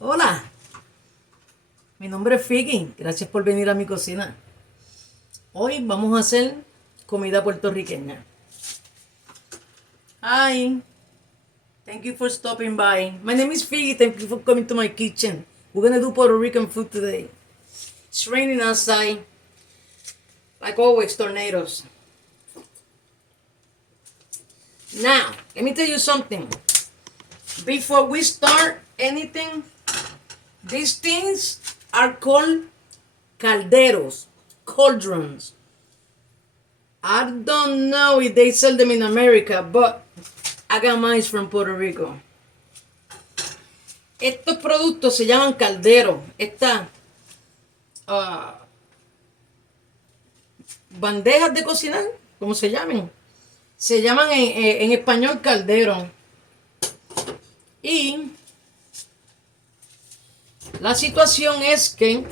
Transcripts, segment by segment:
Hola, mi nombre es Figgy. Gracias por venir a mi cocina. Hoy vamos a hacer comida puertorriqueña. Hi, thank you for stopping by. My name is Figgy. Thank you for coming to my kitchen. We're gonna do Puerto Rican food today. It's raining outside. Like always, tornadoes. Now, let me tell you something. Before we start anything, these things are called calderos, cauldrons. I don't know if they sell them in America, but I got mine from Puerto Rico. Estos productos se llaman calderos. Estas bandejas de cocinar, como se llaman en español caldero. Y la situación es que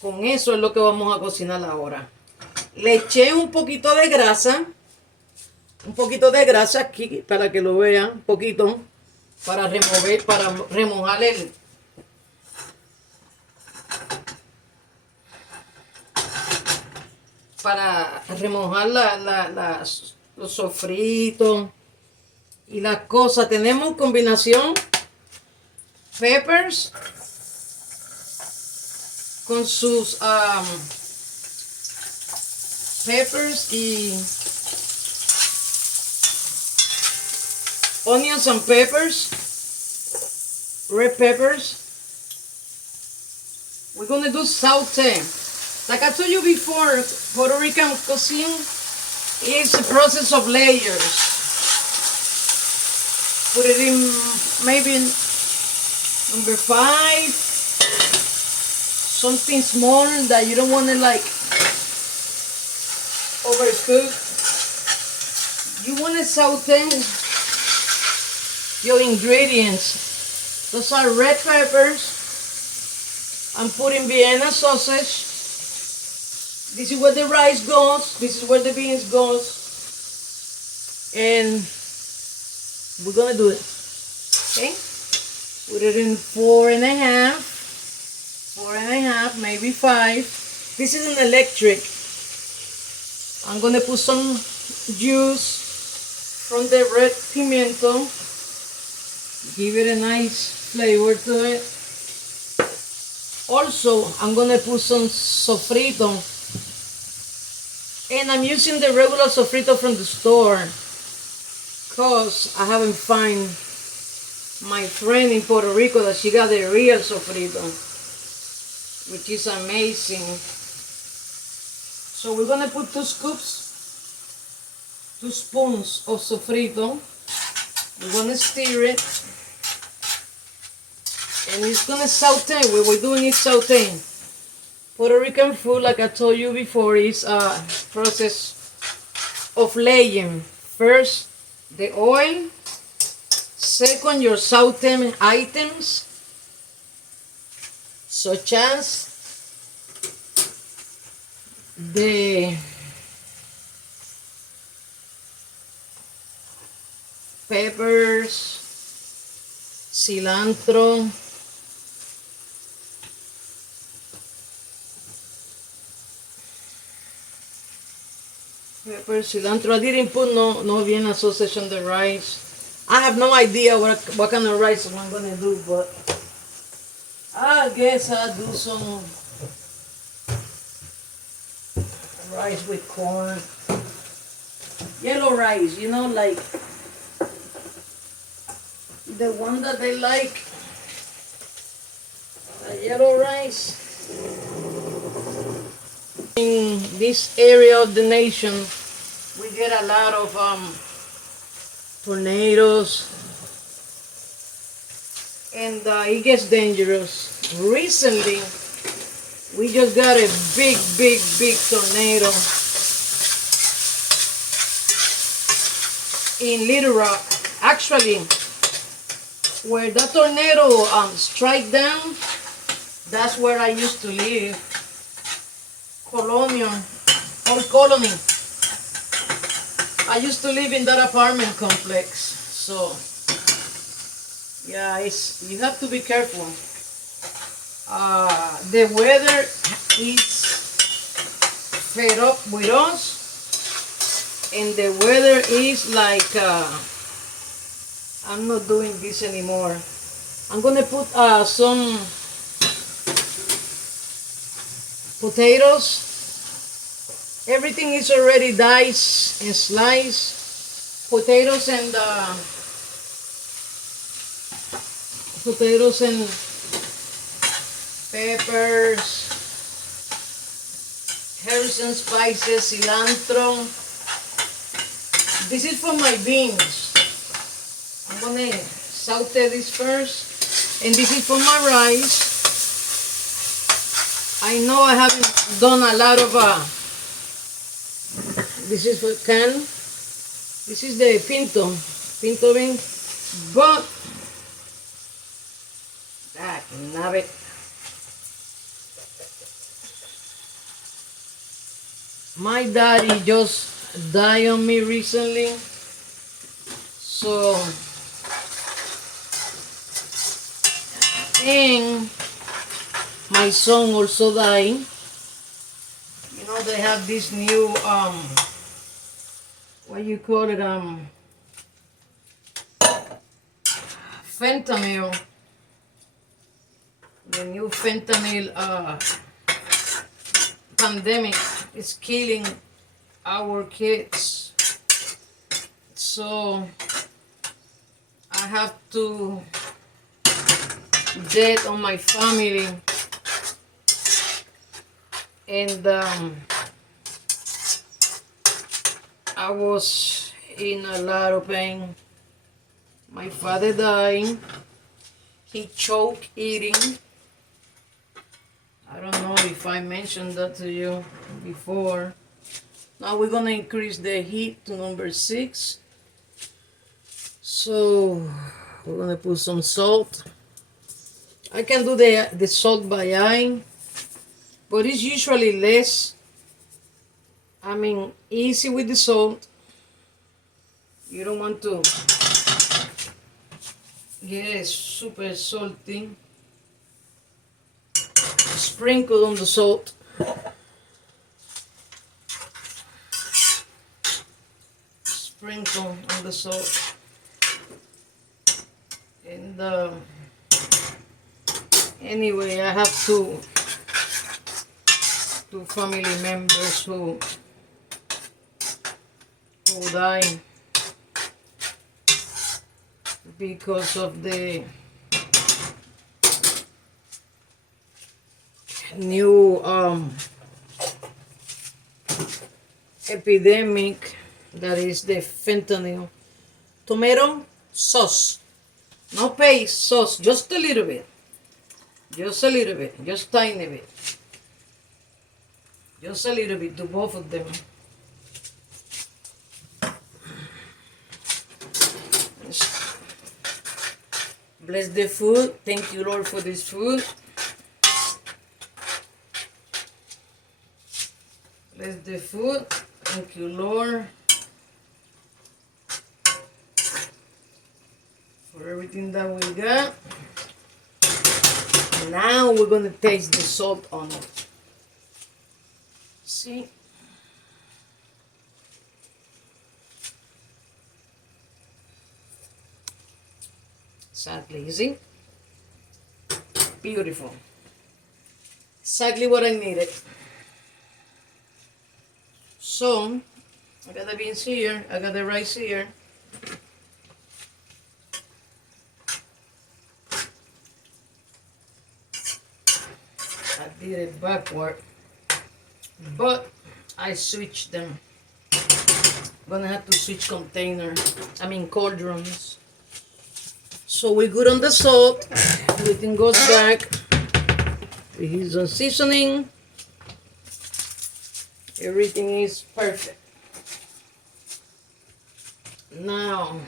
con eso es lo que vamos a cocinar ahora. Le eché un poquito de grasa aquí para que lo vean, un poquito, para remojar los sofritos y las cosas. Tenemos combinación peppers con sus peppers y onions and peppers, red peppers. We're gonna do saute. Like I told you before, Puerto Rican cuisine is a process of layers. Put it in maybe number 5. Something small that you don't want to like overcook. You want to saute your ingredients. Those are red peppers. I'm putting Vienna sausage. This is where the rice goes. This is where the beans goes. And we're gonna do it. Okay? Put it in 4.5. 4.5, maybe 5. This is an electric. I'm gonna put some juice from the red pimiento. Give it a nice flavor to it. Also, I'm gonna put some sofrito. And I'm using the regular sofrito from the store because I haven't found my friend in Puerto Rico that she got the real sofrito, which is amazing. So we're gonna put 2 spoons of sofrito. We're gonna stir it, and it's gonna saute. What we're doing is sauteing. Puerto Rican food, like I told you before, is a process of laying. First, the oil. Second, your sauteing items, such as the peppers, cilantro, cilantro. I didn't put no Vienna sausage on the rice. I have no idea what kind of rice I'm gonna do, but I guess I'll do some rice with corn. Yellow rice, you know, like the one that they like. The yellow rice. In this area of the nation, we get a lot of tornadoes, and it gets dangerous. Recently, we just got a big tornado in Little Rock. Actually, where that tornado strike down, that's where I used to live. Colony. I used to live in that apartment complex. So Yeah, you have to be careful. The weather is fed up with us, and the weather is like I'm not doing this anymore. I'm gonna put some potatoes. Everything is already diced and sliced. Potatoes and peppers, herbs and spices, cilantro. This is for my beans. I'm gonna saute this first, and this is for my rice. I know I haven't done a lot of this is for can. This is the Pinto Beans, but that nabbit. My daddy just died on me recently, so and my son also died. You know, they have this new what you call it, fentanyl. The new fentanyl pandemic is killing our kids. So I have to bet on my family, and I was in a lot of pain. My father died. He choked eating. I don't know if I mentioned that to you before. Now we're gonna increase the heat to number 6. So we're gonna put some salt. I can do the salt by eye, but it's usually less. I mean, easy with the salt. You don't want to get it super salty. Sprinkle on the salt. Sprinkle on the salt. And anyway, I have two family members who died because of the new epidemic that is the fentanyl. Tomato sauce, no paste, sauce, just a little bit, just a little bit, just tiny bit, just a little bit to both of them. Bless the food. Thank you, Lord, for this food. Bless the food. Thank you, Lord, for everything that we got. Now we're going to taste the salt on it. See? Exactly, you see? Beautiful. Exactly what I needed. So, I got the beans here, I got the rice here. I did it backward, but I switched them. I'm gonna have to switch cauldrons. So we're good on the salt. Everything goes back. We use some seasoning. Everything is perfect. Now,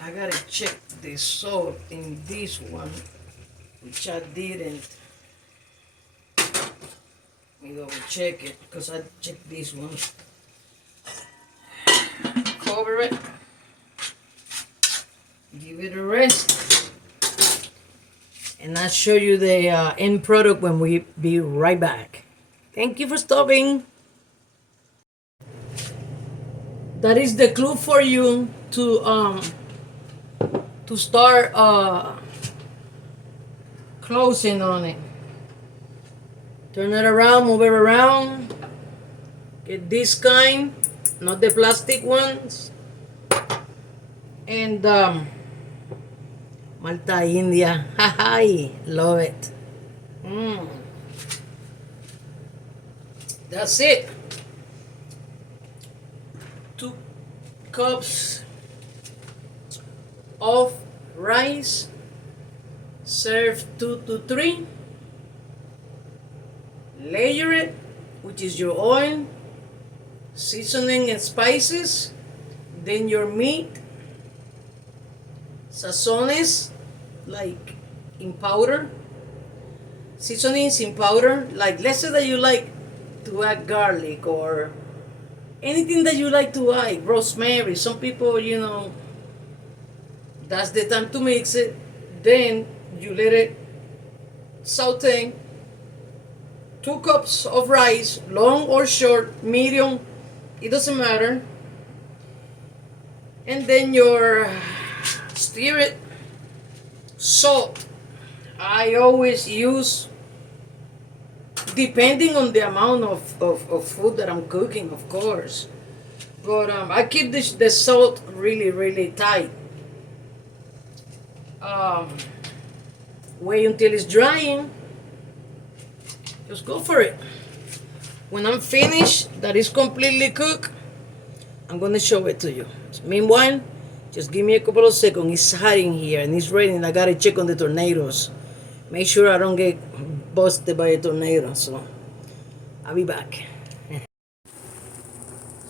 I gotta check the salt in this one, which I didn't. Let me double check it because I checked this one. Cover it. Give it a rest. And I'll show you the end product when we be right back. Thank you for stopping. That is the clue for you to start closing on it. Turn it around, move it around. Get this kind, not the plastic ones. And Malta India, hi, love it. That's it. 2 cups of rice. Serve 2 to 3. Layer it, which is your oil, seasoning and spices. Then your meat. Sazones, like in powder. Seasonings in powder. Like, let's say that you like to add garlic or anything that you like to add. Rosemary. Some people, that's the time to mix it. Then you let it saute. 2 cups of rice, long or short, medium, it doesn't matter. And then your stir it. Salt. I always use, depending on the amount of food that I'm cooking, of course. But I keep the salt really, really tight. Wait until it's drying. Just go for it. When I'm finished, that is completely cooked, I'm going to show it to you. Meanwhile, just give me a couple of seconds. It's hot in here and it's raining. I got to check on the tornadoes. Make sure I don't get busted by a tornado. So, I'll be back.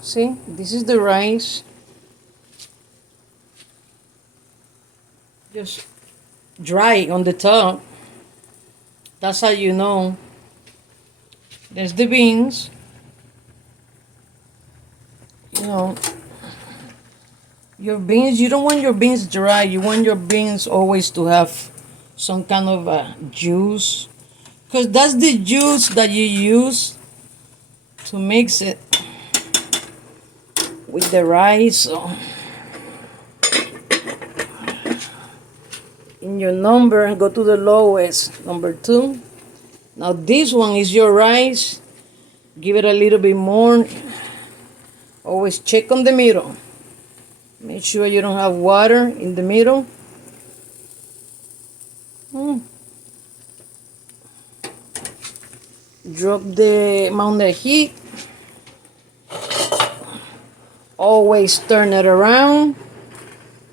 See, this is the rice. Just dry on the top. That's how you know. There's the beans. Your beans, you don't want your beans dry. You want your beans always to have some kind of juice. Because that's the juice that you use to mix it with the rice. So in your number, go to the lowest, number 2. Now this one is your rice. Give it a little bit more. Always check on the middle. Make sure you don't have water in the middle. Drop the amount of heat. Always turn it around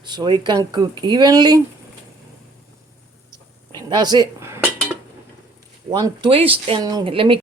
so it can cook evenly. And that's it. One twist and let me